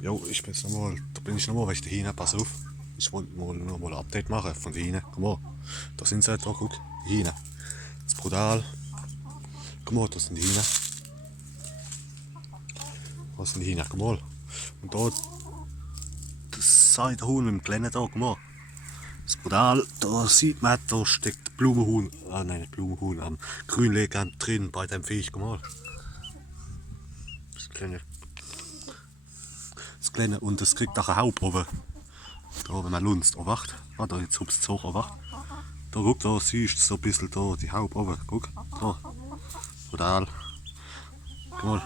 Jo, ich bin's nochmal. Da bin ich nochmal, weil ich da hinten, pass auf. Ich wollte mal nochmal ein Update machen von da hinten. Guck mal. Da sind sie, da guck. Da hinten. Das ist brutal. Guck mal, da sind die hinten. Da sind die hinten, guck mal. Und da, das Seitenhuhn mit dem kleinen da, guck mal. Das ist brutal. Da sieht man, da steckt Blumenhuhn. Ah nein, nicht Blumenhuhn, Grünlegern drin bei dem Viech, guck mal. Das kleine. Das kleine. Und das kriegt auch eine Haube oben. Da, wenn man lunzt, erwacht. Warte, jetzt hupst es hoch, erwacht. Da guck, da siehst du so ein bisschen da, die Haube oben. Guck, da. Brutal. Guck mal.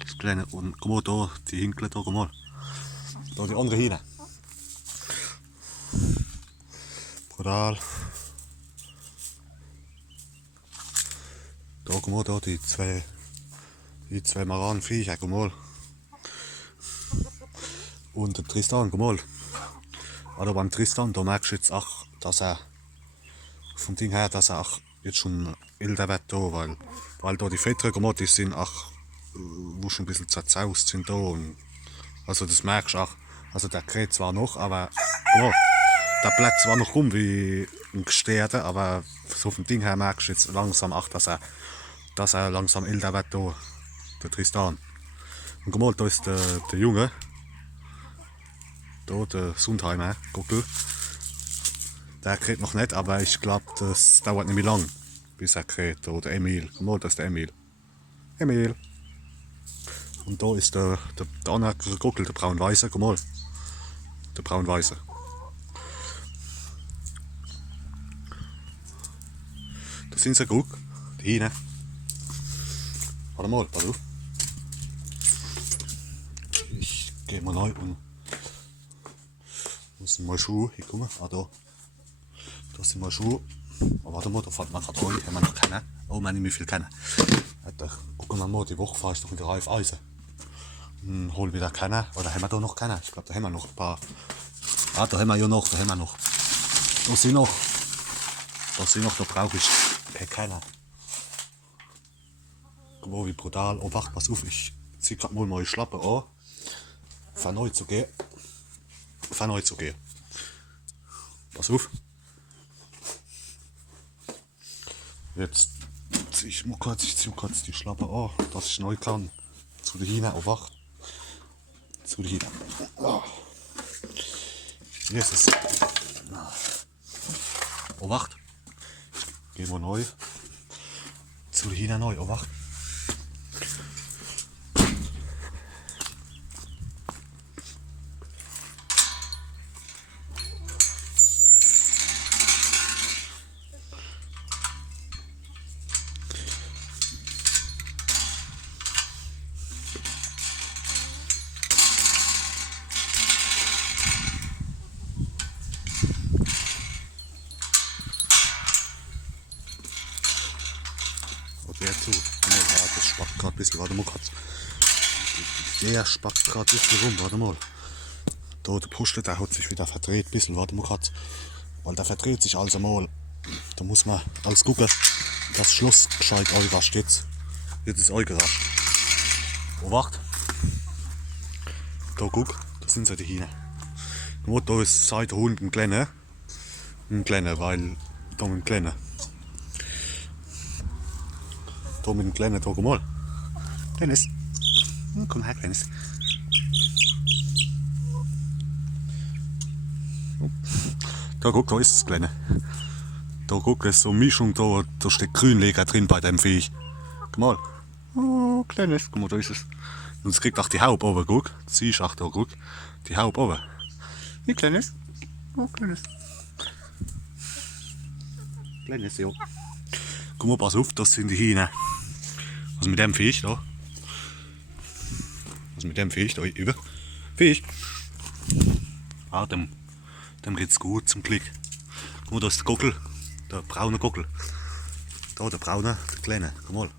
Das kleine. Und guck mal da, die Hinkle da, guck mal. Da die andere hin. Brutal. Da, guck mal, da die zwei Maranviecher, guck mal. Und der Tristan, guck mal. Aber beim Tristan, da merkst du jetzt auch, dass er vom Ding her, dass er auch jetzt schon älter wird da, weil da die Väter, guck mal, die sind auch, wo schon ein bisschen zerzaust sind da. Und also das merkst du auch. Also der kräht zwar noch, aber guck mal, der bleibt zwar noch rum wie ein Gestärte, aber so vom Ding her merkst du jetzt langsam auch, dass er langsam älter wird da, der Tristan. Und guck mal, da ist der Junge, da der Sundheimer, Gockel. Der kräht noch nicht, aber ich glaube, das dauert nicht mehr lang, bis er kräht. Da der Emil, guck mal, das ist der Emil. Emil. Und da ist der andere Gockel, der braun-weiße, guck mal. Der braun-weiße. Da sind sie, guck, die Hähne. Warte mal, pass auf. Ich gehe mal neu und wo sind meine Schuhe? Hier, guck mal, da. Da sind meine Schuhe. Oh, warte mal, da fällt mir gerade rein, haben wir noch keinen. Oh, meine, wie viel kennen. Gucken wir mal, die Woche fahre ich doch wieder auf Eisen. Hol wieder keinen. Oder haben wir da noch keinen? Ich glaube, da haben wir noch ein paar. Ah, da haben wir ja noch, da haben wir noch. Da sind noch. Da brauche ich keiner. Guck mal, wie brutal. Oh, wach, pass auf, ich zieh gerade mal meine Schlappe an. Verneu zu gehen. Pass auf. Jetzt zieh ich kurz die Schlappe an, dass ich neu kann. Zu der Hine erwacht. Zu der Hine. Oh. Jesus. Erwacht. Gehen wir neu. Zu der Hine neu erwacht. Der zu. Ja, das spackt gerade ein bisschen. Warte mal kurz. Der spackt gerade ein bisschen rum. Warte mal. Da der Puschel, der hat sich wieder verdreht. Ein bisschen. Warte mal kurz. Weil der verdreht sich also mal. Da muss man alles gucken. Das Schloss gescheit eingerascht jetzt. Jetzt ist eingerascht. Oh, wacht. Da guck. Da sind sie die Hähne. Nur da ist seit der Hund ein kleiner. Ein kleiner, weil da mit dem kleinen. Da mit dem kleinen, da guck mal. Kleines. Komm her, Kleines. Da guck, da ist das Kleine. Da guck, das ist so eine Mischung, da steckt Grünleger drin bei dem Viech. Guck mal. Oh, Kleines. Guck mal, da ist es. Und es kriegt auch die Haube oben, guck. Siehst du auch da, guck. Die Haube oben. Wie Kleines? Oh, Kleines. Kleines, ja. Guck mal, pass auf, das sind die Hähne. Was mit dem Viech da? Was mit dem Viech da über? Viech. Ah, dem geht's gut zum Glück. Guck mal, da ist der Gockel. Der braune Gockel. Da der braune, der kleine. Guck mal.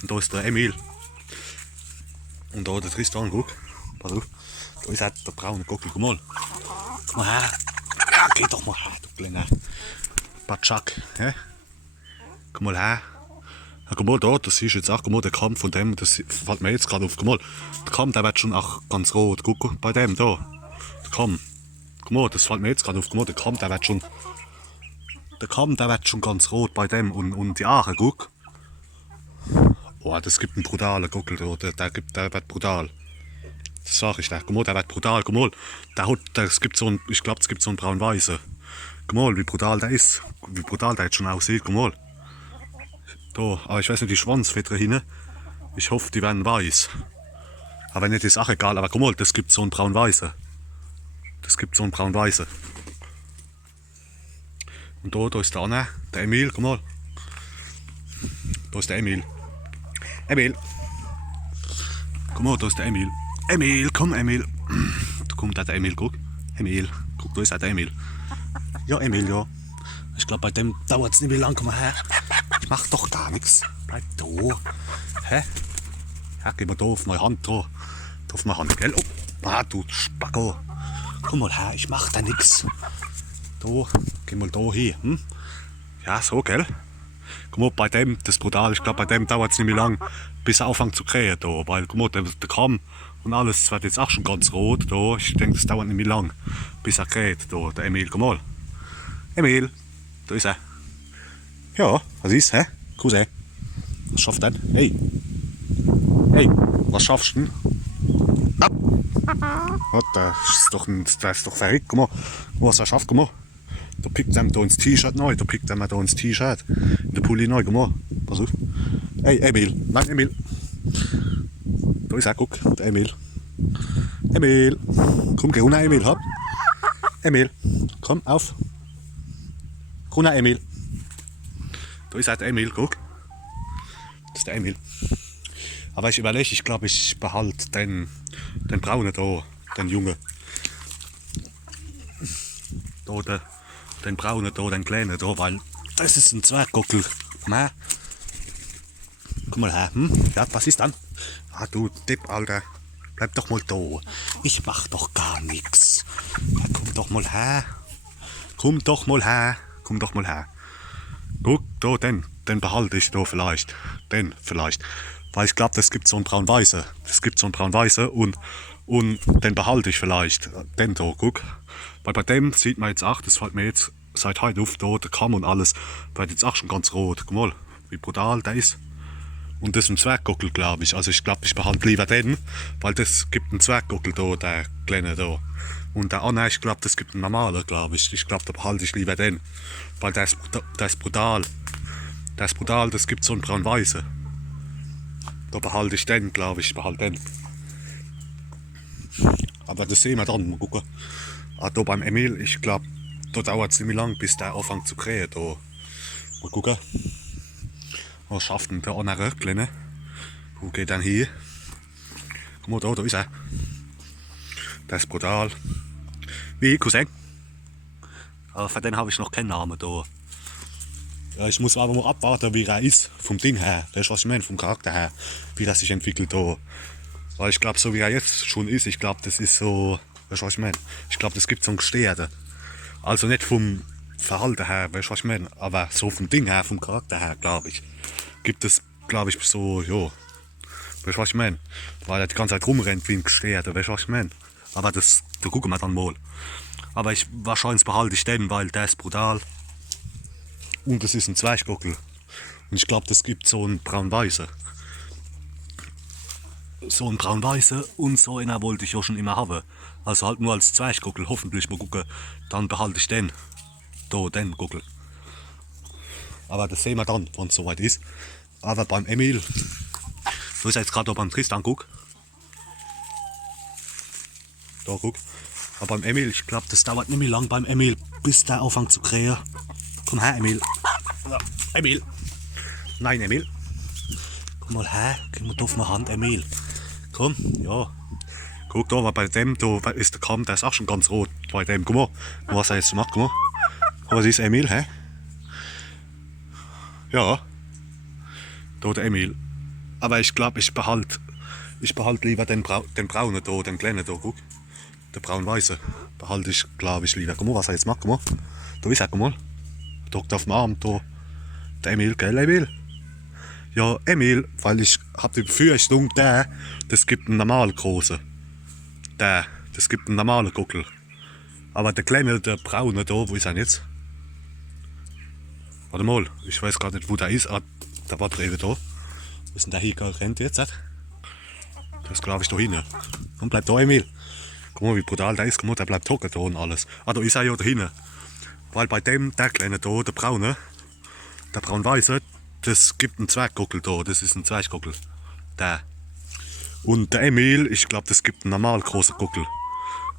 Und da ist der Emil. Und da der Tristan, guck. Pass auf. Da ist halt der braune Gockel. Guck mal. Komm mal her. Ja, geh doch mal her, du kleiner Batschak. Komm mal her. Ja, guck mal da, das ist jetzt auch, guck mal, der Kamm von dem, das fällt mir jetzt gerade auf, guck mal, der Kamm, der wird schon auch ganz rot, guck, bei dem da, der Kamm, guck mal, das fällt mir jetzt gerade auf, guck mal, der Kamm, der wird schon ganz rot bei dem und die Haare, guck. Oh, das gibt einen brutalen Guckel da, der wird brutal. Das sag ich dir, guck mal, der wird brutal, guck mal, das gibt so ein, ich glaube, es gibt so einen braun-weißen. Guck mal, wie brutal der ist, wie brutal der jetzt schon aussieht, guck mal. Da, aber ich weiß nicht, die Schwanzfedern hin. Ich hoffe, die werden weiß. Aber nicht, ist auch egal. Aber guck mal, das gibt so einen braun-weißen. Das gibt so einen braun-weißen. Und da ist der Anne, der Emil, guck mal. Da ist der Emil. Emil. Guck mal, da ist der Emil. Emil, komm, Emil. Da kommt der Emil, guck. Emil, guck, da ist auch der Emil. Ja, Emil, ja. Ich glaube, bei dem dauert es nicht mehr lang. Komm mal her. Ich mach doch gar nichts. Bleib da. Hä? Ja, gib mir da auf meine Hand. Da auf meine Hand, gell? Oh, du Spacko. Komm mal her, ich mach da nichts. Da, geh mal da hin. Hm? Ja, so, gell? Guck mal, bei dem, das ist brutal. Ich glaube, bei dem dauert es nicht mehr lang, bis er anfängt zu krähen. Da. Weil, guck mal, der Kamm und alles, das wird jetzt auch schon ganz rot. Da. Ich denke, das dauert nicht mehr lang, bis er kräht. Da. Der Emil, guck mal. Emil, da ist er. Ja, was ist, hä? Cousin, was schafft denn? Hey, hey, was schaffst du denn? Ab! Oh, das ist doch verrückt, guck mal, was er schafft, guck mal. Da pickt er da ins T-Shirt neu, da pickt er da ins T-Shirt, in der Pulli neu, guck mal. Pass auf. Hey, Emil, nein, Emil. Da ist er, guck, der Emil. Emil, komm, geh runter, Emil, hopp. Emil, komm, auf. Runter, Emil. Da ist auch der Emil, guck. Das ist der Emil. Aber ich überlege, ich glaube, ich behalte den braunen da, den Junge. Da, den braunen da, den kleinen da, weil das ist ein Zwerggockel. Na? Guck mal her, hm? Ja, was ist dann? Ah, du Depp, Alter. Bleib doch mal da. Ich mach doch gar nichts. Ja, komm doch mal her. Komm doch mal her. Komm doch mal her. Guck, da, den behalte ich da vielleicht. Den vielleicht. Weil ich glaube, das gibt so einen braun-weißen. Das gibt so einen braun-weißen und den behalte ich vielleicht. Den da, guck. Weil bei dem sieht man jetzt auch, das fällt mir jetzt seit heute auf, da, der Kamm und alles, wird jetzt auch schon ganz rot. Guck mal, wie brutal der ist. Und das ist ein Zwerggockel, glaube ich. Also ich glaube, ich behalte lieber den, weil das gibt einen Zwerggockel da, der kleine da. Und der andere, ich glaube, das gibt einen normalen, glaube ich. Ich glaube, da behalte ich lieber den. Weil der ist brutal. Der ist brutal, das gibt so einen braun-weißen. Da behalte ich den, glaube ich. Ich behalte den. Aber das sehen wir dann. Mal gucken. Ah, da beim Emil, ich glaube, da dauert es nicht mehr lang, bis der anfängt zu krähen. Da. Mal gucken. Was schafft denn der andere Kleine? Wo geht dann hier? Guck mal da ist er. Der ist brutal. Wie, Cousin? Aber für den habe ich noch keinen Namen da. Ja, ich muss aber mal abwarten, wie er ist, vom Ding her. Das ist, was ich meine, vom Charakter her. Wie das sich entwickelt da. Weil ich glaube, so wie er jetzt schon ist, ich glaube, das ist so. Weißt du, was ich meine? Ich glaube, das gibt so ein Gesterde. Also nicht vom Verhalten her, weißt du, was ich meine? Aber so vom Ding her, vom Charakter her, glaube ich. Gibt es, glaube ich, so, ja. Weißt du, was ich meine? Weil er die ganze Zeit rumrennt wie ein Gesterde, weißt du, was ich meine? Aber da gucken wir dann mal. Aber wahrscheinlich behalte ich den, weil der ist brutal. Und das ist ein Zwerggockel. Und ich glaube, das gibt so einen braun-weißen. So einen braun-weißen und so einen wollte ich ja schon immer haben. Also halt nur als Zwerggockel, hoffentlich mal gucken. Dann behalte ich den. Da, den Gockel. Aber das sehen wir dann, wenn es soweit ist. Aber beim Emil, du bist jetzt gerade beim Tristan, guck. Da, guck. Aber beim Emil, ich glaube, das dauert nicht mehr lang beim Emil, bis der anfängt zu krähen. Komm her, Emil. Emil. Nein, Emil. Komm mal her, gib mir auf meine Hand, Emil. Komm, ja. Guck da, bei dem, da ist der Kamm, der ist auch schon ganz rot. Bei dem, guck mal, was er jetzt macht, guck mal. Was ist Emil, hä? Ja. Da der Emil. Aber ich glaube, ich behalte lieber den braunen da, den kleinen da, guck. Der braun-weiße. Behalte ich, glaube ich, lieber. Guck mal, was er jetzt macht, guck mal. Da ist er, guck mal. Drückt auf den Arm, da. Der Emil, gell, Emil? Ja, Emil, weil ich habe die Befürchtung, das gibt einen normalen großen. Das gibt einen normalen Guckel. Aber der kleine, der braune da, wo ist er jetzt? Warte mal, ich weiß gar nicht, wo der ist. Ah, der war eben da. Wo ist denn der hier rennt jetzt? Das glaube ich da hinten. Und bleibt da, Emil. Guck mal, wie brutal der ist. Guck mal, der bleibt hocken da und alles. Ah, da ist er ja da hinten. Weil bei dem, der kleine da, der braun-weiße, das gibt einen Zwergguckel da. Das ist ein Zwergguckel. Der. Und der Emil, ich glaube, das gibt einen normal großen Guckel.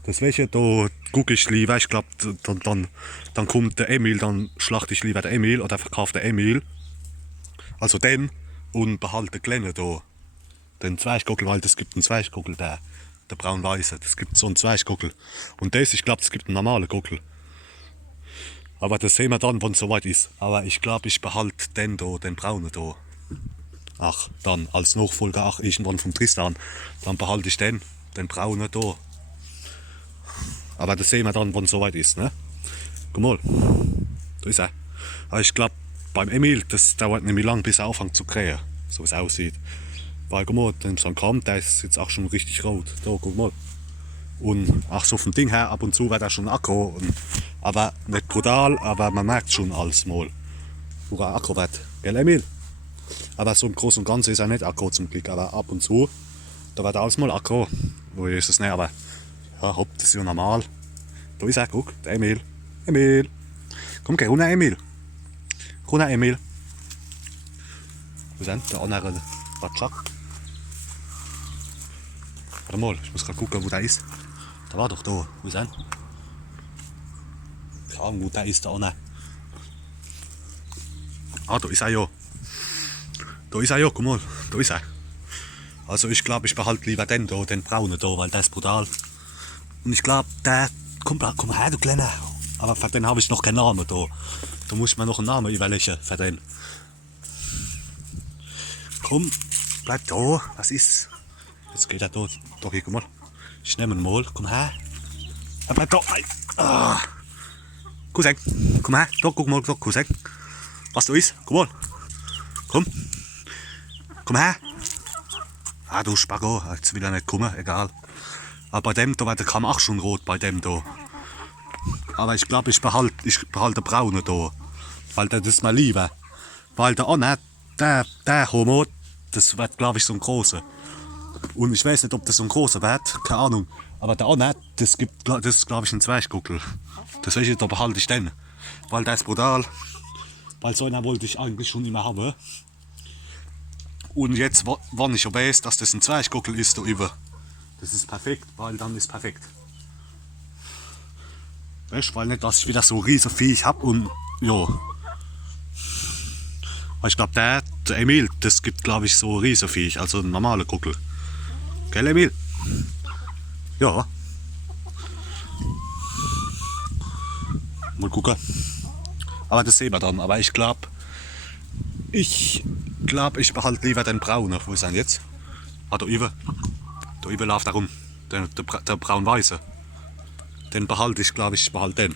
Das welche, da gucke ich lieber, ich glaube, dann kommt der Emil, dann schlachte ich lieber den Emil oder verkaufe den Emil. Also den und behalte den Kleinen da. Den Zwergguckel, weil das gibt einen Zwergguckel, der braun-weiße. Das gibt so einen Zwergguckel. Und das, ich glaube, das gibt einen normalen Guckel. Aber das sehen wir dann, wenn es soweit ist. Aber ich glaube, ich behalte den da, den braunen da. Ach, dann als Nachfolger, irgendwann vom Tristan, dann behalte ich den braunen da. Aber das sehen wir dann, wenn es soweit ist, ne? Guck mal, da ist er. Aber ich glaube, beim Emil, das dauert nämlich lang, bis er anfängt zu krähen, so wie es aussieht. Weil, guck mal, der Sankam, der ist jetzt auch schon richtig rot. Da, guck mal. Und ach so vom Ding her, ab und zu wird er schon aggro. Aber nicht brutal, aber man merkt schon alles mal, wo er aggro wird. Gell, Emil? Aber so im Großen und Ganzen ist er nicht aggro zum Glück. Aber ab und zu, da wird er alles mal aggro. Wo ist es nicht, aber ja, hopp, das ist ja normal. Da ist er, guck, der Emil. Emil! Komm, geh runter, Emil! Runter, Emil! Wo ist denn der andere Batschak? Warte mal, ich muss gerade gucken, wo der ist. Der war doch da. Wo ist er? Keine Ahnung, wo der ist, der andere. Ah, da ist er ja. Da ist er ja, guck mal, da ist er. Also ich glaube, ich behalte lieber den da, den braunen da, weil der ist brutal. Und ich glaube, der... Komm her, du Kleiner. Aber für den habe ich noch keinen Namen da. Da muss ich mir noch einen Namen überlegen für den. Komm, bleib da. Was ist? Jetzt geht er da. Doch, hier, guck mal. Ich nehme ihn mal. Komm her. Er bleibt da. Ah. Cousin, komm her. Da, guck mal, da, Cousin. Was da ist? Guck mal. Komm. Komm her. Ah, du Spago. Jetzt will er nicht kommen. Egal. Aber bei dem, da war der Kamm auch schon rot, bei dem da. Aber ich glaube, ich behalte den braunen da. Weil der das mal lieber. Weil der andere, der Homo, das wird glaube ich so ein großer. Und ich weiß nicht, ob das so ein großer wird, keine Ahnung. Aber der andere, das ist glaube ich ein Zwergguckel. Das weiß ich, da behalte ich den. Weil der ist brutal. Weil so einer wollte ich eigentlich schon immer haben. Und jetzt, wann ich weiß, dass das ein Zwergguckel ist, da über. Das ist perfekt, weil dann ist perfekt. Weißt du, weil nicht, dass ich wieder so riesen Viech hab und ja. Weil ich glaube, der Emil, das gibt glaube ich so riesen Viech, also ein normaler Guckel. Gell, Emil? Ja. Mal gucken. Aber das sehen wir dann. Aber ich glaube, ich behalte lieber den braunen. Wo ist er jetzt? Ah, da über. Da über läuft er rum. Der braun-weiße. Den behalte ich, glaube ich, behalte den.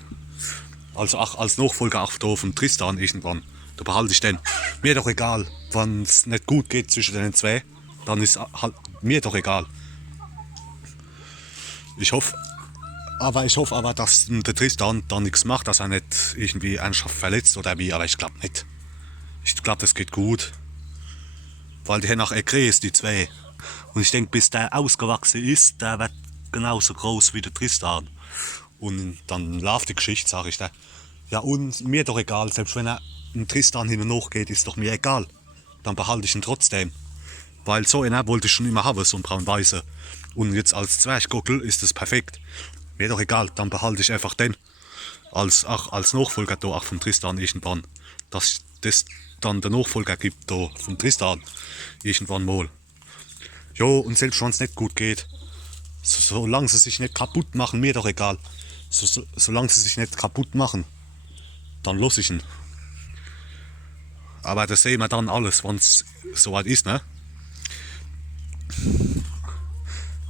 Also auch als Nachfolger auch da von Tristan irgendwann. Da behalte ich den. Mir doch egal, wenn es nicht gut geht zwischen den zwei, dann ist halt mir doch egal. Ich hoffe aber, dass der Tristan dann nichts macht, dass er nicht irgendwie ernsthaft verletzt oder wie, aber ich glaube nicht. Ich glaube, das geht gut. Weil die haben auch Ekres, die zwei. Und ich denke, bis der ausgewachsen ist, der wird genauso groß wie der Tristan. Und dann läuft die Geschichte, sage ich da. Ja, und mir doch egal, selbst wenn er ein Tristan hin und nach geht, ist doch mir egal. Dann behalte ich ihn trotzdem. Weil so einen wollte ich schon immer haben, so einen braun-weißen. Und jetzt als Zwergguckel ist das perfekt. Mir doch egal, dann behalte ich einfach den. Als Nachfolger da, auch von Tristan irgendwann. Dass das dann der Nachfolger gibt da von Tristan irgendwann mal. Jo, und selbst wenn es nicht gut geht, solange sie sich nicht kaputt machen, mir doch egal. Solange sie sich nicht kaputt machen, dann lasse ich ihn. Aber das sehen wir dann alles, wenn es soweit ist, ne?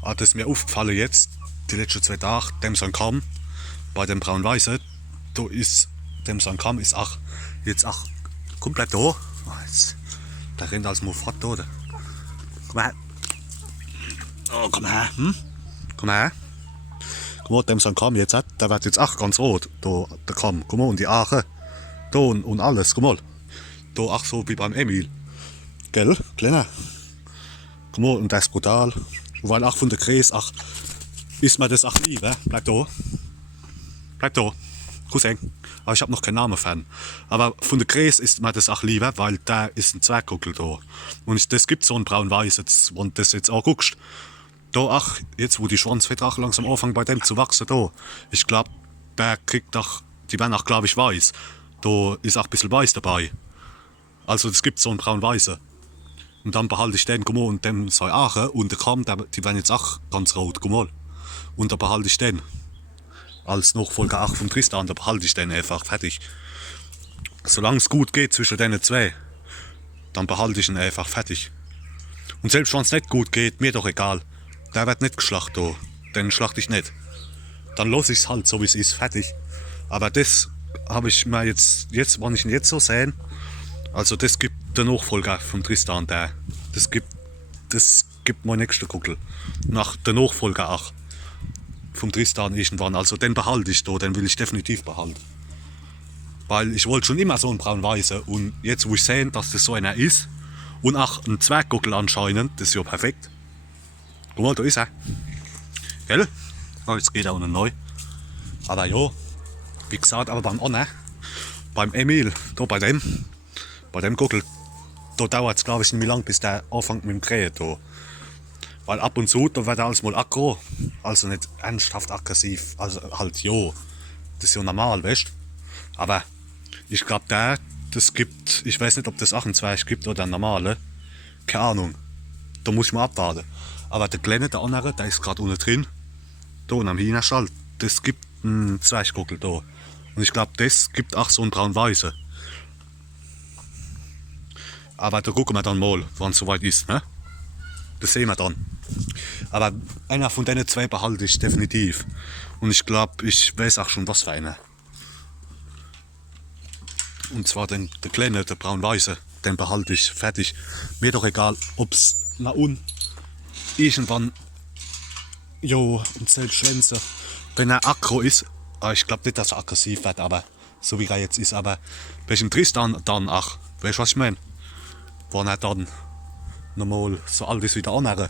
Hat es mir aufgefallen jetzt, die letzten 2 Tage, dem Sankam, bei dem braun-weißen, dem Sankam ist auch jetzt auch komplett da. Jetzt Der rennt als Muffat da. Komm her. Oh, komm her. Komm her. Guck mal, dem sein Kamm jetzt, der wird jetzt auch ganz rot. Da, der Kamm. Guck mal, und die Ache. Da und alles. Guck mal. Da auch so wie beim Emil. Gell? Kleiner. Guck mal, und das ist brutal. Weil auch von der Gräs, ach, ist mir das auch lieb, Bleib da. Bleib da. Cousin. Aber ich habe noch keinen Namen Fan. Aber von der Gräs ist mir das auch lieber, weil da ist ein Zwergkuckel da. Und das gibt so ein braun-weiß, wenn du das jetzt auch guckst. Da auch, jetzt wo die Schwanzfeder auch langsam anfangen bei dem zu wachsen, da. Ich glaube, der kriegt auch, die werden auch, glaube ich, weiß. Da ist auch ein bisschen weiß dabei. Also es gibt so einen braun-weißen. Und dann behalte ich den, guck mal, und dem sei Aachen und der Kamm, die werden jetzt auch ganz rot, guck mal. Und da behalte ich den. Als Nachfolger auch von Tristan, da behalte ich den einfach fertig. Solange es gut geht zwischen den zwei, dann behalte ich ihn einfach fertig. Und selbst wenn es nicht gut geht, mir doch egal. Der wird nicht geschlachtet, da. Den schlachte ich nicht. Dann lasse ich es halt so wie es ist, fertig. Aber das habe ich mir jetzt, wenn ich ihn jetzt so sehe, also das gibt der Nachfolger von Tristan, das gibt mein nächster Kuckel. Nach der Nachfolger auch. Vom Tristan irgendwann. Also den behalte ich da, den will ich definitiv behalten. Weil ich wollte schon immer so einen braun-weißen und jetzt wo ich sehe, dass das so einer ist und auch ein Zwergkuckel anscheinend, das ist ja perfekt. Guck mal, da ist er. Gell? Oh, jetzt geht er auch noch neu. Aber ja, wie gesagt, aber beim Anne, beim Emil, da bei dem Kuckel, da dauert es glaube ich nicht mehr lang, bis der anfängt mit dem Krähen da. Weil ab und zu, da wird er alles mal aggro. Also nicht ernsthaft aggressiv. Also halt, ja. Das ist ja normal, weißt du. Aber ich glaube, das gibt, ich weiß nicht, ob das auch einen Zwerg gibt oder einen normalen. Keine Ahnung. Da muss ich mal abwarten. Aber der Kleine, der andere, der ist gerade unten drin. Da und am Hühnerstall. Das gibt einen Zwergkuckel da. Und ich glaube, das gibt auch so einen braun-weißen. Aber da gucken wir dann mal, wann es soweit ist, ne? Das sehen wir dann. Aber einer von den zwei behalte ich definitiv. Und ich glaube, ich weiß auch schon, was für einer. Und zwar der Kleine, der braun-weiße, den behalte ich fertig. Mir doch egal, ob es nach unten irgendwann, jo, und selbst Schwänze, wenn er aggro ist, ich glaube nicht, dass er aggressiv wird, aber so wie er jetzt ist, aber bei dem Tristan dann auch, weißt du, was ich meine? Wenn er dann normal so alt ist wie der andere,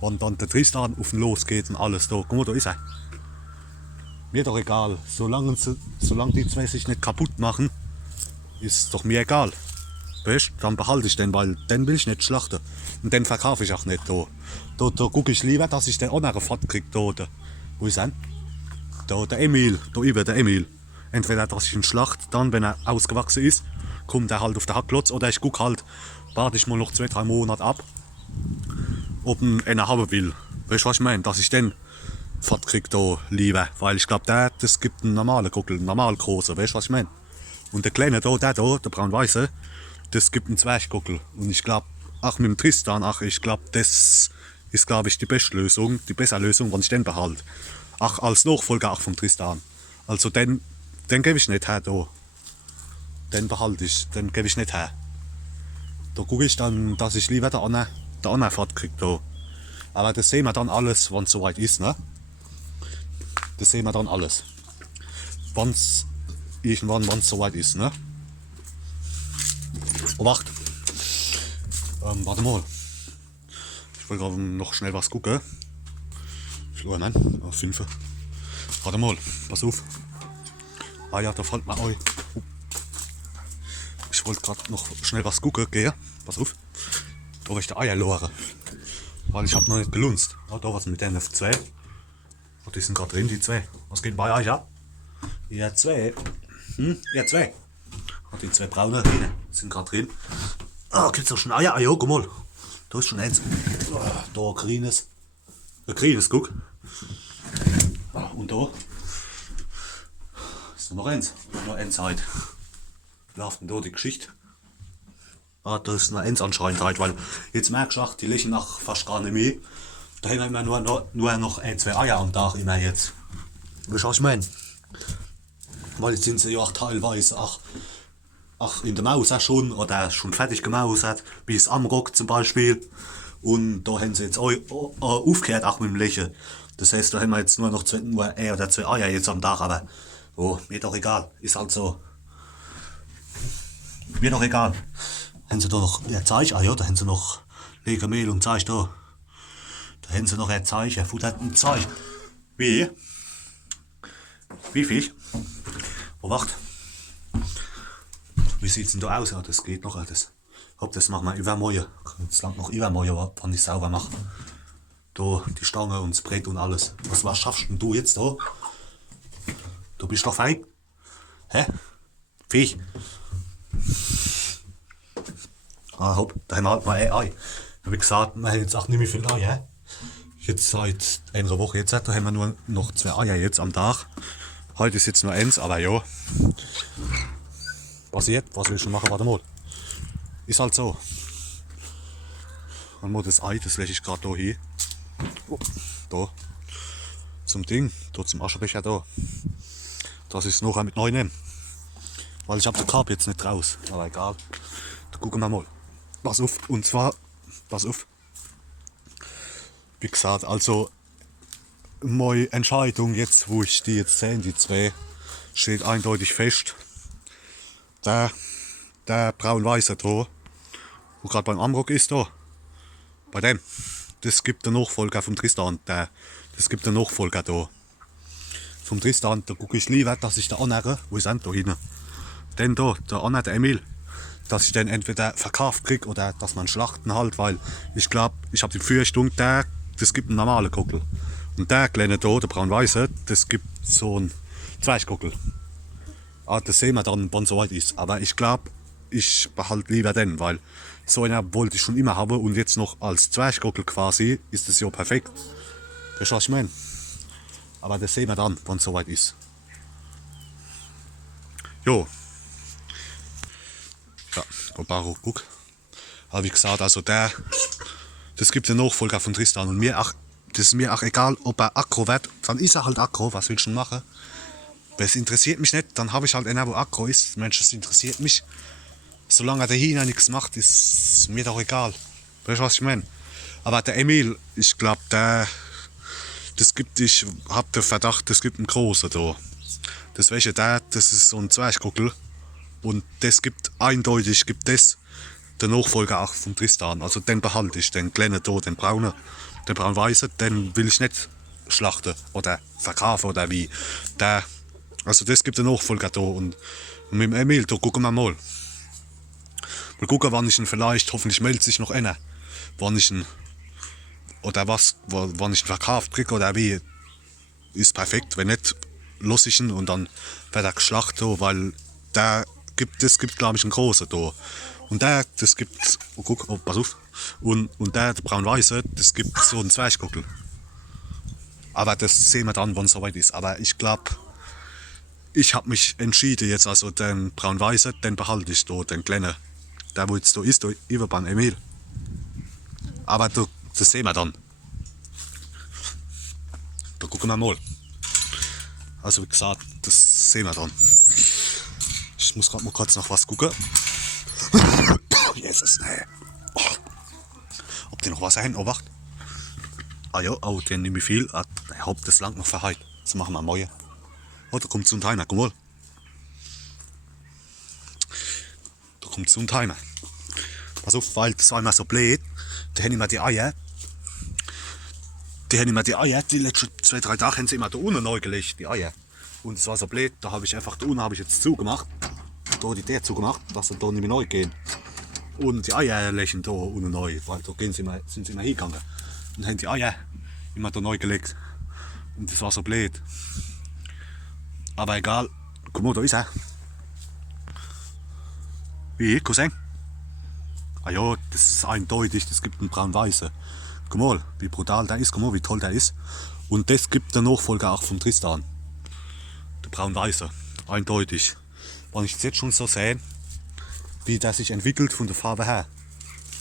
wenn dann der Tristan auf ihn losgeht und alles da, guck mal, da ist er. Mir doch egal, solange die zwei sich nicht kaputt machen, ist doch mir egal. Weißt, dann behalte ich den, weil den will ich nicht schlachten. Und den verkaufe ich auch nicht da. Da gucke ich lieber, dass ich den anderen fortkriege da. Wo ist er? Da, der Emil, da über der Emil. Entweder, dass ich ihn schlacht, dann, wenn er ausgewachsen ist, kommt er halt auf den Hackklotz, oder ich gucke halt, warte ich mal noch 2-3 Monate ab, ob einer haben will. Weißt du, was ich meine? Dass ich den fortkriege da lieber. Weil ich glaube, das gibt einen normalen Kuckel, einen normal großen. Weißt du, was ich meine? Und der Kleine da, der braun-weiße, das gibt einen Zwergkuckel. Und ich glaube, auch mit dem Tristan, ich glaube, das ist, glaube ich, die beste Lösung, die bessere Lösung, wenn ich den behalte. Auch als Nachfolger auch vom Tristan. Also den gebe ich nicht her, da. Den behalte ich, den gebe ich nicht her. Da gucke ich dann, dass ich lieber der Anna fortkriege, da. Aber das sehen wir dann alles, wenn es soweit ist, ne? Das sehen wir dann alles. Irgendwann, wenn es soweit ist, ne? Oh, wacht. Warte mal. Ich will gerade noch schnell was gucken. Oh nein, 5. Warte mal, pass auf. Ah ja, da fällt mir ein. Ich wollte gerade noch schnell was gucken, gell? Pass auf. Da habe ich die Eier verloren. Weil ich habe noch nicht gelunzt. Ah, da was mit den F2. Oh, die sind gerade drin, die zwei. Was geht bei euch ab? Ja, zwei. Ja, zwei. Und die zwei braune sind gerade drin. Ah, gibt's auch schon Eier? Ah ja, guck mal. Da ist schon eins. Da ein grünes. Ein grünes, guck. Und da ist noch eins. Noch eins halt. Läuft denn da die Geschichte? Ah, da ist noch eins anscheinend halt, weil jetzt merkst du auch, die legen nach fast gar nicht mehr. Da haben wir immer nur noch 1-2 Eier am Tag immer jetzt. Weißt du, was ich meine? Weil jetzt sind sie ja auch teilweise auch auch in der Maus auch schon oder schon fertig gemaust hat, wie es Amrock zum Beispiel. Und da haben sie jetzt auch aufgehört, auch mit dem Lächeln. Das heißt, da haben wir jetzt nur noch nur ein oder zwei Eier jetzt am Tag, aber oh, mir doch egal, ist halt so. Mir doch egal. Haben sie da noch Zeicheneier, da haben sie noch Legemehl und Zeich da. Da haben sie noch ein Zeichen, Futter und Zeich. Wie? Wie viel? Oh, wacht. Wie sieht's denn da aus? Ja, das geht noch alles. Hopp, das machen wir übermorgen. Das langt noch übermorgen, wenn ich sauber mache. Da die Stange und das Brett und alles. Was schaffst denn du jetzt da? Du bist doch feig. Hä? Viech. Ah, hopp, da haben wir halt mal ein Ei. Wie gesagt, wir haben jetzt auch nicht mehr viel Eier. Jetzt seit einer Woche jetzt, da haben wir nur noch 2 Eier jetzt am Tag. Heute ist jetzt nur eins, aber ja. Was will ich schon machen? Warte mal. Ist halt so. Dann muss das Ei, das lege ich gerade da hin. Oh, da. Zum Ding, da zum Aschenbecher da. Das ist noch mit neu nehmen. Weil ich habe den Korb jetzt nicht raus. Aber egal. Da gucken wir mal. Pass auf. Und zwar, pass auf. Wie gesagt, also meine Entscheidung jetzt, wo ich die jetzt sehe, die 2, steht eindeutig fest. Der braun-weiße da, wo gerade beim Amrock ist da, bei dem, das gibt der Nachfolger vom Tristan, das gibt der Nachfolger da. Vom Tristan, da gucke ich lieber, dass ich da annähere, wo ist denn da hinten? Den da, der Anna, der Emil, dass ich den entweder verkauft krieg oder dass man schlachten halt, weil ich glaube, ich habe die Befürchtung, das gibt einen normalen Kockel. Und der kleine da, der braun-weiße, das gibt so einen Zweichkockel. Ah, das sehen wir dann, wann es soweit ist. Aber ich glaube, ich behalte lieber den, weil so einer wollte ich schon immer haben und jetzt noch als Zwerchkockel quasi ist das ja perfekt. Das ist, was ich meine. Aber das sehen wir dann, wann es soweit ist. Jo. Ja, Baro, guck. Aber wie gesagt, also das gibt den Nachfolger von Tristan und das ist mir auch egal, ob er aggro wird, dann ist er halt aggro, was will ich schon machen? Weil es interessiert mich nicht, dann habe ich halt einer, wo aggro ist. Mensch, das interessiert mich. Solange der Hina nichts macht, ist mir doch egal. Weißt du, was ich meine? Aber der Emil, ich glaube, ich habe den Verdacht, das gibt einen großen da. Das ist so ein Zwerchkockel. Und das gibt eindeutig, der Nachfolger auch von Tristan. Also den behalte ich, den kleinen da, den braunen, den braun-weißen, den will ich nicht schlachten oder verkaufen oder wie. Also das gibt den Nachfolger da und mit dem Emil, da gucken wir mal. Mal gucken, wann ich ihn vielleicht, hoffentlich meldet sich noch einer, wann ich ihn, oder was, wann ich ihn verkauft kriege oder wie. Ist perfekt, wenn nicht, lasse ich ihn und dann wird er geschlachtet, weil das gibt glaube ich einen großen da. Und das gibt, oh, guck, oh, pass auf, und der braun-weiße, das gibt so einen Zwerchkockel. Aber das sehen wir dann, wann es soweit ist. Aber ich glaube, ich habe mich entschieden jetzt, also den braun-weißen, den behalte ich da, den kleinen. Der, wo jetzt da ist, da über beim Emil. Aber das sehen wir dann. Da gucken wir mal. Also wie gesagt, das sehen wir dann. Ich muss gerade mal kurz noch was gucken. Jesus, nee. Oh. Ob die noch was ein? Oh, wacht. Ah ja, oh, den nehme ich viel. Ich hoffe, das langt noch für heute. Das machen wir morgen. Oh, da kommt so ein Timer, guck mal. Da kommt so ein Timer. Pass auf, weil das war immer so blöd. Da haben immer die Eier. Die letzten 2-3 Tage haben sie immer da unten neu gelegt, die Eier. Und es war so blöd, da habe ich einfach da unten habe ich jetzt zugemacht. Da die der zugemacht, dass sie da nicht mehr neu gehen. Und die Eier legen da unten neu, weil da sind sie immer hingegangen. Und haben die Eier immer da neu gelegt. Und das war so blöd. Aber egal, guck mal, da ist er. Wie, Cousin? Ah ja, das ist eindeutig, das gibt einen braun-weißen. Guck mal, wie brutal der ist, guck mal, wie toll der ist. Und das gibt der Nachfolger auch von Tristan. Der braun-weiße, eindeutig. Wenn ich jetzt schon so sehe, wie der sich entwickelt von der Farbe her.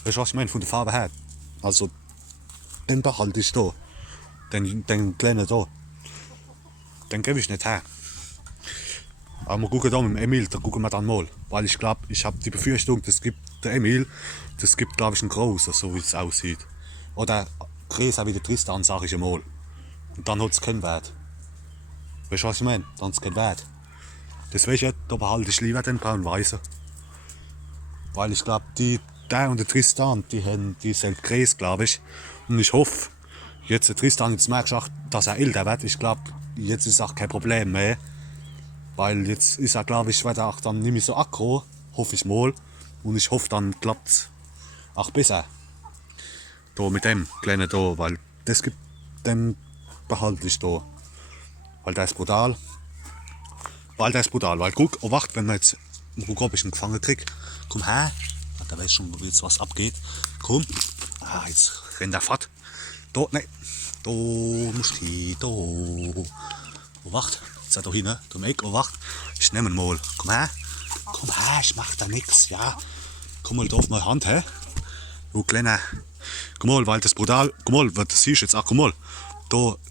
Weißt du, was ich meine? Von der Farbe her. Also, den behalte ich da. Den kleinen da. Den gebe ich nicht her. Aber wir gucken da mit dem Emil, da gucken wir dann mal. Weil ich glaube, ich habe die Befürchtung, das gibt der Emil, das gibt glaube ich einen großen, so wie es aussieht. Oder größer wie der Tristan, sage ich einmal. Und dann hat es keinen Wert. Weißt du, was ich meine? Dann hat es keinen Wert. Deswegen, da behalte ich lieber den braun-weißen. Weil ich glaube, der und der Tristan, die sind groß, glaube ich. Und ich hoffe, jetzt der Tristan, jetzt merkst du auch, dass er älter wird. Ich glaube, jetzt ist auch kein Problem mehr. Weil jetzt ist er, glaube ich, wird er auch dann nicht mehr so aggro, hoffe ich mal. Und ich hoffe, dann klappt es auch besser. Da mit dem kleinen da, weil das gibt, den behalte ich da. Weil der ist brutal. Weil guck, oh wacht, wenn man jetzt, guck, ob ich ihn gefangen krieg. Komm her. Da weiß schon, wo jetzt was abgeht. Komm. Ah, jetzt rennt er fort. Da, ne. Da musst du hin, da. Oh wacht. Jetzt da hin, ne? Du Meg, oh wacht. Ich nehme ihn mal. Komm her. Komm her, ich mach da nix, ja. Komm mal da auf meine Hand, hä? Du kleiner. Guck mal, weil das brutal. Guck mal, was das siehst du jetzt auch, guck mal.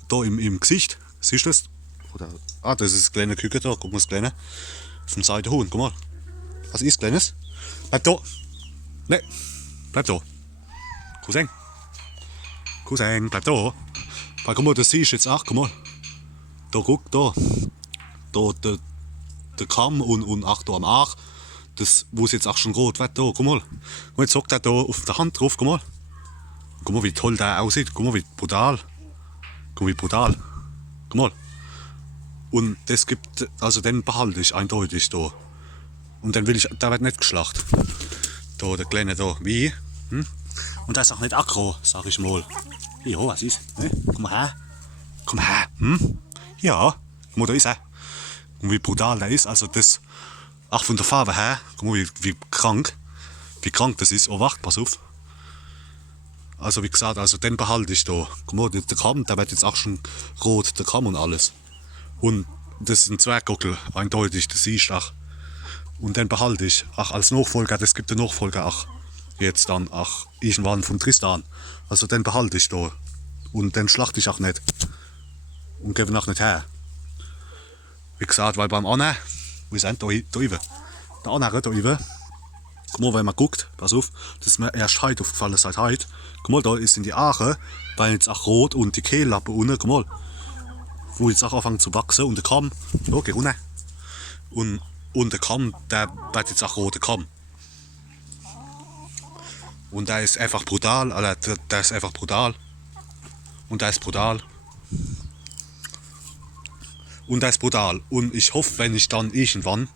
Da im Gesicht. Siehst du das? Oder, das ist das kleine Küken da. Guck mal, das kleine. Vom Seitenhuhn, guck mal. Was ist kleines? Bleib da. Ne, bleib da. Cousin. Cousin, bleib da. Weil, guck mal, das siehst du jetzt auch, guck mal. Da, guck, da. Da, der Kamm und auch da am Arsch. Das, wo es jetzt auch schon rot wird, da, guck mal. Und jetzt hockt er da auf der Hand drauf, guck mal. Guck mal, wie toll der aussieht. Guck mal, wie brutal. Guck mal, wie brutal. Guck mal. Und das gibt, also den behalte ich eindeutig da. Und dann will ich, der wird nicht geschlachtet. Da, der kleine da, wie? Hm? Und der ist auch nicht aggro, sag ich mal. Ja, was ist? Ne? Komm mal her. Komm her. Hm? Ja. Guck mal, da ist er. Und wie brutal der ist, also das, auch von der Farbe her, guck mal, wie krank das ist. Oh, wacht, pass auf. Also wie gesagt, also den behalte ich da. Guck mal, der Kamm, der wird jetzt auch schon rot, der Kamm und alles. Und das ist ein Zwerggockel, eindeutig, das siehst du auch. Und den behalte ich. Ach, als Nachfolger, das gibt den Nachfolger auch. Jetzt dann, ach, irgendwann von Tristan. Also den behalte ich da. Und den schlachte ich auch nicht. Und gebe ihn auch nicht her. Wie gesagt, weil beim anderen, wir sind da drüben. Der andere da drüben. Guck mal, wenn man guckt, pass auf, das ist mir erst heute aufgefallen, seit heute. Guck mal, da ist in die Aare, weil jetzt auch rot und die Kehllappe unten, guck mal, wo jetzt auch anfangen zu wachsen und der Kamm, da geh runter. Und der Kamm, der wird jetzt auch rot, der Kamm. Und der ist einfach brutal, Alter, der ist einfach brutal. Und der ist brutal. Und der ist brutal. Und ich hoffe, wenn ich dann irgendwann,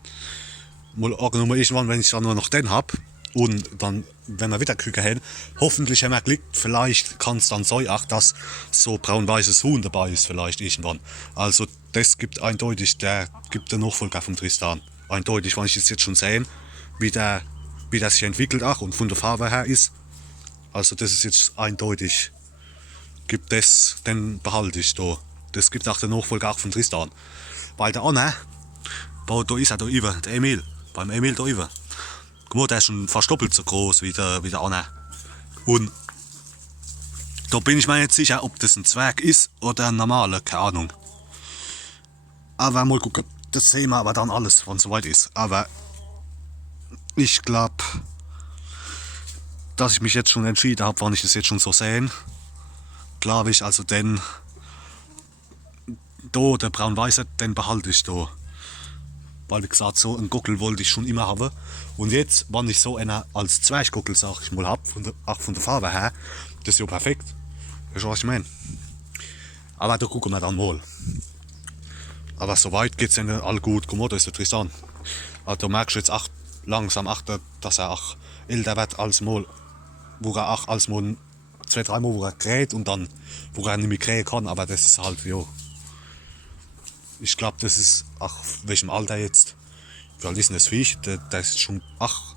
wenn ich dann nur noch den hab, und dann, wenn wir wieder Küken haben, hoffentlich haben wir Glück, vielleicht kann es dann sein, auch dass so braun-weißes Huhn dabei ist, vielleicht irgendwann. Also das gibt eindeutig, der gibt den Nachfolger von Tristan. Eindeutig, wenn ich jetzt schon sehen, wie der sich entwickelt auch und von der Farbe her ist. Also das ist jetzt eindeutig, gibt das, den behalte ich da. Das gibt auch den Nachfolger auch von Tristan. Weil der Anne, da ist er da über, der Emil, beim Emil da über. Guck mal, der ist schon fast doppelt so groß wie der Anne. Und da bin ich mir nicht sicher, ob das ein Zwerg ist oder ein normaler, keine Ahnung. Aber mal gucken, das sehen wir aber dann alles, wenn es soweit ist. Aber ich glaube, dass ich mich jetzt schon entschieden habe, wann ich das jetzt schon so sehen. Glaube ich, also den, da, der braun-weiße, den behalte ich da. Weil wie gesagt, so einen Gockel wollte ich schon immer haben. Und jetzt, wenn ich so einen als Zwerggockel, sag ich mal, habe, auch von der Farbe her, das ist ja perfekt. Weißt du, was ich meine? Aber da gucken wir dann mal. Aber soweit geht es ihnen all gut. Guck mal, da ist der Tristan. Also, da merkst du jetzt auch langsam, dass er auch älter wird als mal, wo er auch als mal 2-3 Mal, wo er kräht und dann, wo er nicht mehr krähen kann. Aber das ist halt, ja. Ich glaube, das ist, ach, welchem Alter jetzt? Wie alt ist denn das Viech? Der ist schon, ach,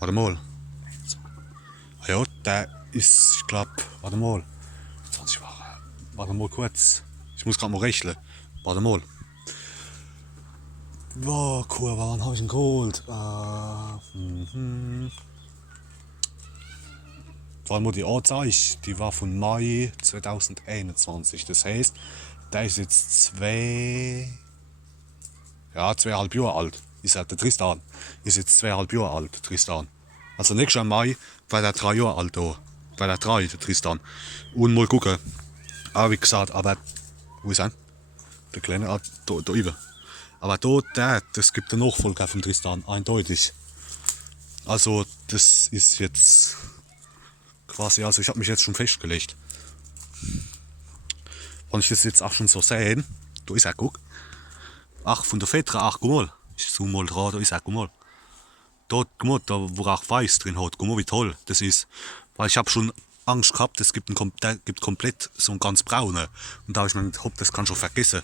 warte mal. Ja, der ist, ich glaube, warte mal. 20 Jahre. Warte mal kurz. Ich muss gerade mal rechnen. Warte mal. Wow, cool, wann habe ich ihn geholt? Vor allem die Anzeige, die war von Mai 2021. Das heißt, der ist jetzt Ja, 2,5 Jahre alt ist er, der Tristan. Ist jetzt 2,5 Jahre alt, der Tristan. Also nächstes Jahr im Mai war er 3 Jahre alt da. Weil er 3, der Tristan. Und mal gucken. Aber wie gesagt, aber. Wo ist er? Der Kleine, da über. Aber das gibt der Nachfolger von Tristan, eindeutig. Also, das ist jetzt quasi, also ich habe mich jetzt schon festgelegt. Und ich das jetzt auch schon so sehen, da ist er, guck. Ach, von der Väter, ach, guck mal. Ich zoome mal dran, da ist er, guck mal. Dort, guck mal, da wo er auch weiß drin hat, guck mal, wie toll das ist. Weil ich habe schon Angst gehabt, der gibt komplett so einen ganz braunen. Und da habe ich mir gedacht, das kann schon vergessen.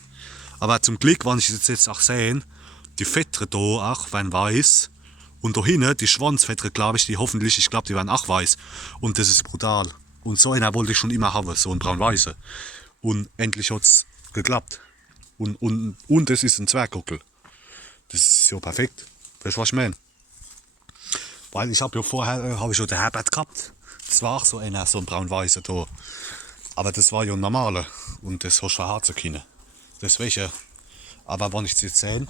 Aber zum Glück, wenn ich jetzt auch sehen, die Fettere da auch werden weiß. Und da hinten, die Schwanzfettere, glaube ich, die hoffentlich, ich glaube, die werden auch weiß. Und das ist brutal. Und so einen wollte ich schon immer haben, so einen braun-weißen. Und endlich hat es geklappt. Und es ist ein Zwergguckel. Das ist ja perfekt. Weißt du, was ich meine? Weil ich habe ja vorher hab ich schon den Herbert gehabt. Das war auch so einer, so ein braun-weißer da. Aber das war ja ein normaler. Und das hast du verharzen können. Deswegen. Aber wenn ich jetzt sehe,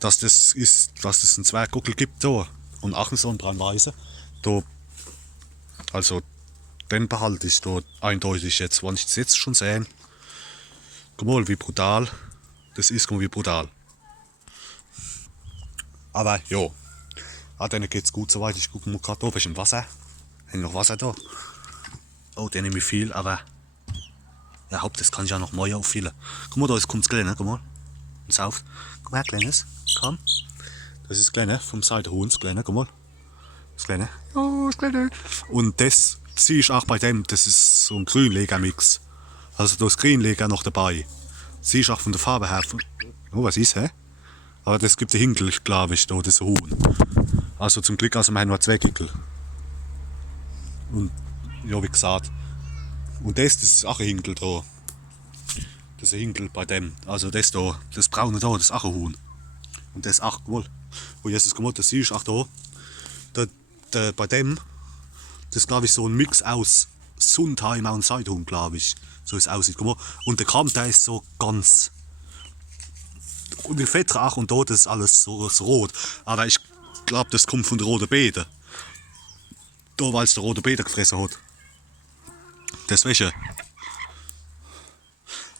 dass das ein Zwergguckel gibt da. Und auch so ein braun-weißer. Da, also, den behalte ich da eindeutig jetzt. Wenn ich das jetzt schon sehe, guck mal, wie brutal. Das ist, guck mal, wie brutal. Aber ja. Denen geht's gut soweit. Ich gucke mal gerade da, bisschen Wasser. Hängt noch Wasser da. Oh, der nehme ich viel, aber ja, Haupt, das kann ich ja noch neu auffüllen. Guck mal, da kommt das Kleine, guck mal. Und sauft. Guck mal, Kleines, komm. Das ist das Kleine vom Seidenhuhn, das Kleine, guck mal. Das Kleine. Oh, das Kleine. Und das sehe ich auch bei dem, das ist so ein Grünleger-Mix. Also da ist Grünleger noch dabei. Sehe ich auch von der Farbe her. Oh, was ist, hä? Aber das gibt der Hinkel, glaube ich, da, das Huhn. Also zum Glück, also wir haben nur 2 Gickel. Und ja, wie gesagt. Und das ist auch ein Hinkel da. Das ist ein Hinkel bei dem. Also das da, das braune da, das ist auch ein Huhn. Und das ist auch, guck mal. Oh Jesus, guck mal, das siehst du auch da. Bei dem, das ist glaube ich so ein Mix aus Sundheimer und Seidenhuhn, glaube ich. So es aussieht, guck mal. Und der Kamm, der ist so ganz. Und die Fette auch und da, das ist alles so rot. Aber ich glaube, das kommt von der roten Beete. Da, weil es der rote Beete gefressen hat. Deswegen.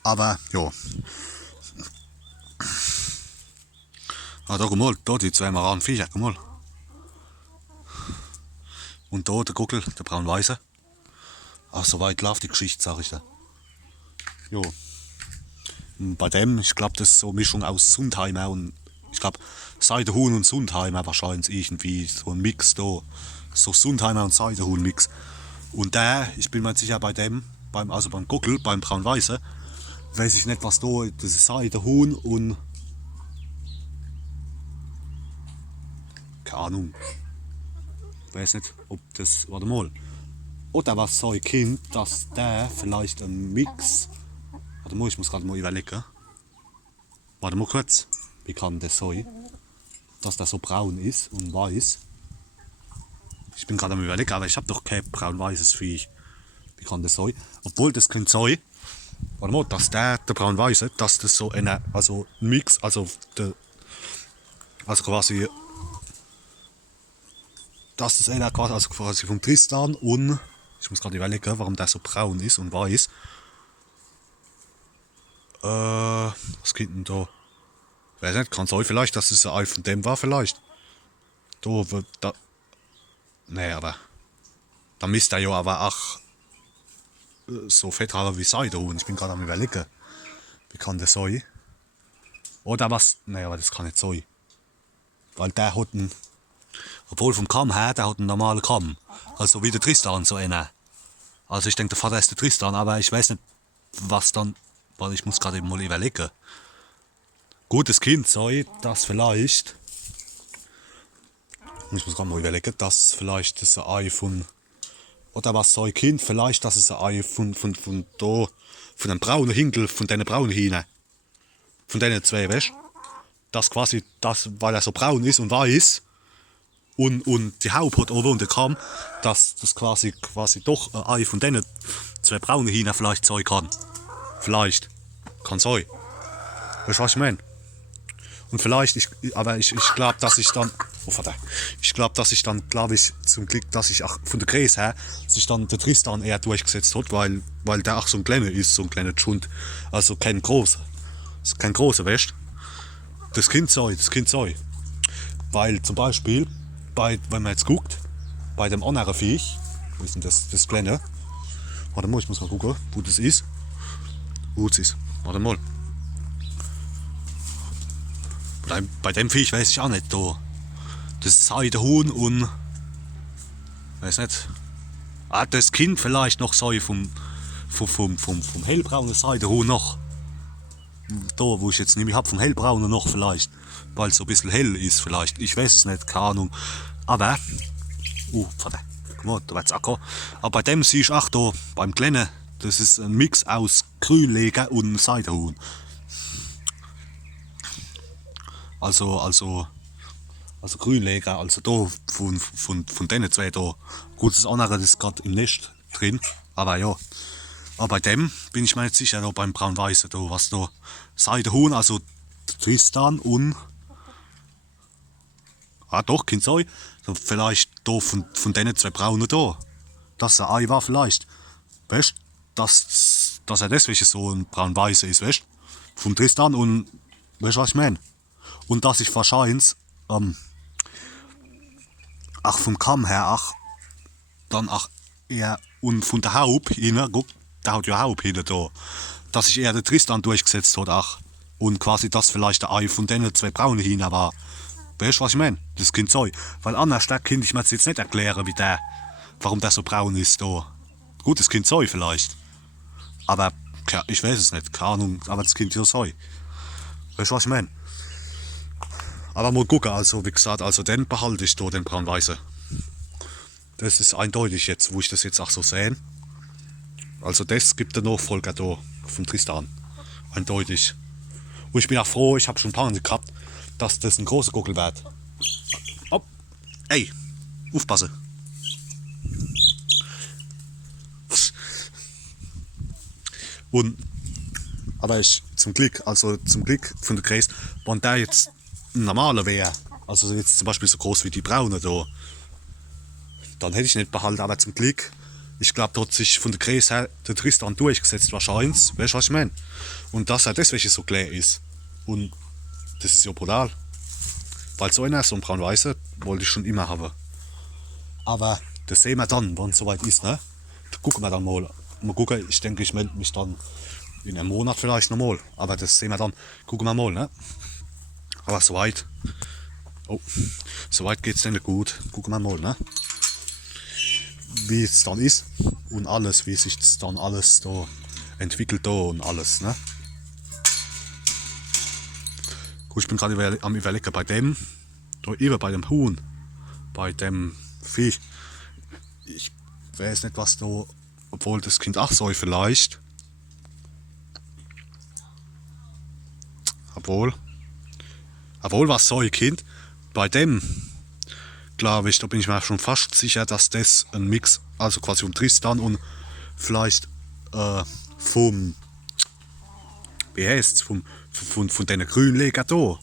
Aber, ja. Da, guck mal, da die 2 mararen Viecher, guck mal. Und da der Guckel, der braun-weiße. Ach, so weit läuft die Geschichte, sag ich da. Jo. Und bei dem, ich glaube, das ist so eine Mischung aus Sundheimer und, ich glaube, Seidenhuhn und Sundheimer wahrscheinlich irgendwie so ein Mix da. So Sundheimer und Seidenhuhn-Mix. Und der, ich bin mir nicht sicher, bei dem, beim Guckel, beim braun-weißen, weiß ich nicht, was da, das ist Seidenhuhn und, keine Ahnung. Ich weiß nicht, ob das, warte mal. Oder was so ein Kind, dass der vielleicht ein Mix. Warte mal, ich muss gerade mal überlegen. Warte mal kurz. Wie kann das sein, dass der so braun ist und weiß? Ich bin gerade am Überlegen, aber ich habe doch kein braun-weißes Viech. Wie kann das sein? Obwohl das könnte sein, warte mal, dass der braun-weiße, dass das so ein Mix, also quasi, dass das einer quasi, also quasi vom Tristan und, ich muss gerade überlegen, warum der so braun ist und weiß. Was geht denn da? Ich weiß nicht, kann sein vielleicht, dass es ein Ei von dem war vielleicht. Da. Nee, aber. Da müsste er ja aber auch so fett haben wie Seidenhuhn. Ich bin gerade am Überlegen. Wie kann das sein? Oder was? Nee, aber das kann nicht sein. Weil der hat einen. Obwohl vom Kamm her, der hat einen normalen Kamm. Also wie der Tristan, so einer. Also ich denke, der Vater ist der Tristan, aber ich weiß nicht, was dann. Weil ich muss gerade eben mal überlegen. Gutes Kind sei, das vielleicht. Ich muss gerade mal überlegen, dass vielleicht das ein Ei von. Oder was soll ein Kind vielleicht, dass es ein Ei von einem braunen Hinkel, von den braunen Hähnen. Von denen 2, weißt du? Das quasi, weil er so braun ist und weiß. Und die Haube hat oben und der Kamm, dass das quasi doch ein Ei von denen 2 braunen Hähnen vielleicht sein kann. Vielleicht. Kann sein. Weißt du, was ich meine? Und vielleicht, ich glaube, dass ich dann, oh verdammt, ich glaube, dass ich dann, glaube ich, zum Glück, dass ich auch von der Größe her, sich dann der Tristan eher durchgesetzt hat, weil der auch so ein kleiner ist, so ein kleiner Schund. Also kein großer. Kein großer, weißt du? Das Kind sein. Weil zum Beispiel, wenn man jetzt guckt, bei dem anderen Viech, wo ist denn das Kleine? Warte mal, ich muss mal gucken, wo das ist. Wo es ist. Warte mal. Bei dem Viech weiß ich auch nicht, da. Das Seidenhuhn und. Weiß nicht. Ah, das Kind vielleicht noch so vom hellbraunen Seidenhuhn noch. Da, wo ich jetzt nämlich hab, vom hellbraunen noch vielleicht. Weil es so ein bisschen hell ist vielleicht. Ich weiß es nicht, keine Ahnung. Aber. Verdammt. Guck mal, da wird's auch. Aber bei dem siehst du auch da, beim Kleinen, das ist ein Mix aus Grünleger und Seidenhuhn. Also Grünleger, also da von denen zwei da. Gut, das andere das ist gerade im Nest drin, aber ja. Aber bei dem bin ich mir nicht sicher, da beim Braun-Weißen, da was da Seidenhuhn, also Tristan und. Ah doch, kann sein. So vielleicht da von denen zwei Braunen da. Dass er Ei war vielleicht. Weißt du, dass er deswegen so ein Braun-Weißer ist, weißt du? Vom Tristan und weißt du, was ich meine? Und dass ich wahrscheinlich, ach vom Kamm her, ach, dann ach eher, und von der Haupt hin, guck, der hat ja Haupt hin da, dass sich eher der Tristan durchgesetzt hat, ach, und quasi das vielleicht der Ei von denen zwei Braunen hin war. Weißt du, was ich meine? Das kann sein. Weil anders kann ich mir jetzt nicht erklären, warum der so braun ist da. Gut, das kann sein vielleicht. Aber ich weiß es nicht, keine Ahnung, aber das kann ja sein. Weißt du, was ich meine? Aber mal gucken, also wie gesagt, also den behalte ich da, den braun-weißen. Das ist eindeutig jetzt, wo ich das jetzt auch so sehe. Also das gibt der Nachfolger da vom Tristan. Eindeutig. Und ich bin auch froh, ich habe schon Panik gehabt, dass das ein großer Gockel wird. Oh, ey, aufpassen. Und, aber zum Glück von der Größe, wenn der jetzt ein normaler wäre, also jetzt zum Beispiel so groß wie die Braune da, dann hätte ich nicht behalten, aber zum Glück, ich glaube, da hat sich von der Größe her der Tristan durchgesetzt wahrscheinlich, weißt du, was ich meine? Und dass er deswegen so klein ist. Und das ist ja brutal. Weil so ein braun-weißer wollte ich schon immer haben. Aber das sehen wir dann, wenn es soweit ist, ne? Da gucken wir dann mal. Mal gucken, ich denke, ich melde mich dann in einem Monat vielleicht nochmal. Aber das sehen wir dann. Gucken wir mal, ne? Aber soweit. Oh, soweit geht es nicht gut. Gucken wir mal, ne? Wie es dann ist. Und alles, wie sich das dann alles da entwickelt da und alles, ne? Gut, ich bin gerade am Überlegen bei dem, da eben bei dem Huhn, bei dem Vieh. Ich weiß nicht, was da, obwohl das Kind auch soll vielleicht. Obwohl was soll Kind? Bei dem, glaube ich, da bin ich mir schon fast sicher, dass das ein Mix, also quasi um Tristan und vielleicht vom, wie heißt's, von den Grünleger da,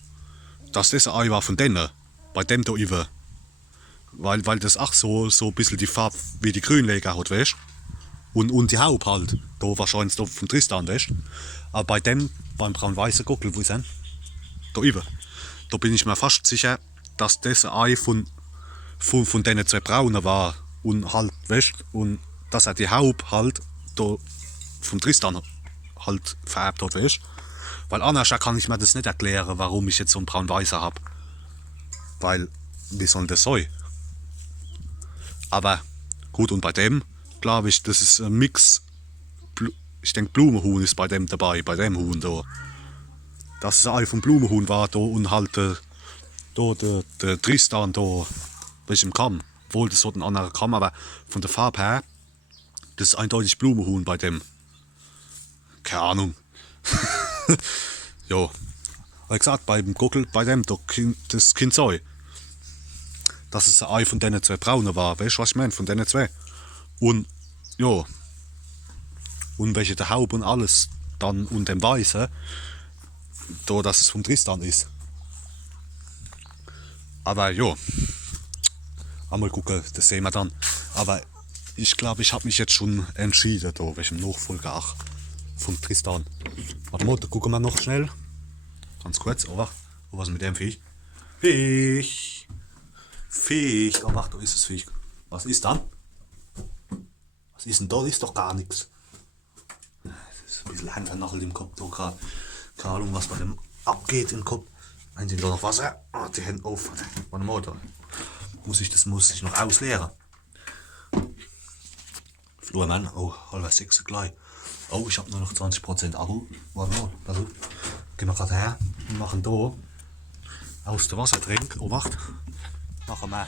dass das ein Ei war von denen, bei dem da über. Weil das auch so ein bisschen die Farbe wie die Grünleger hat, weißt du? Und die Haube halt, da wahrscheinlich da von Tristan, weißt du? Aber bei dem, beim braun-weißen Gockel, wo ist er? Da über. Da bin ich mir fast sicher, dass das ein Ei von denen zwei Braunen war. Und halt, weißt du, und dass er die Haube halt da vom Tristan halt vererbt hat, weißt du? Weil anders kann ich mir das nicht erklären, warum ich jetzt so einen braun-weißen habe. Weil, wie soll das sein? Aber gut, und bei dem, glaube ich, das ist ein Mix. Ich denke, Blumenhuhn ist bei dem dabei, bei dem Huhn da. Dass es ein Ei vom Blumenhuhn war da und halt der Tristan da, welchem Kamm. Obwohl, das hat ein anderer Kamm, aber von der Farbe her, das ist eindeutig Blumenhuhn bei dem. Keine Ahnung. Ja. Wie gesagt, beim Gockel, bei dem, das Kind sein. Dass es ein Ei von denen zwei Braunen war. Weißt du, was ich meine? Von denen zwei. Und, ja. Und welche der Haube und alles. Dann und dem Weißen. Da, dass es vom Tristan ist. Aber jo, einmal gucken, das sehen wir dann. Aber ich glaube, ich habe mich jetzt schon entschieden, da welchem Nachfolger auch von Tristan. Warte mal, da gucken wir noch schnell. Ganz kurz, oh, was mit dem Viech? Viech! Viech! Oh, da ist das Viech. Was ist dann? Was ist denn da? Ist doch gar nichts. Das ist ein bisschen Handknachel im Kopf, da gerade. Keine Ahnung, was bei dem abgeht im Kopf. Meinen Sie da noch Wasser? Oh, die Hände auf. Warte mal, da muss ich noch ausleeren. Flurmann, oh, 5:30 gleich. Oh, ich habe nur noch 20% Akku. Warte mal, also, gehen wir gerade her und machen da aus dem Wassertrink. Oh, wacht. Machen wir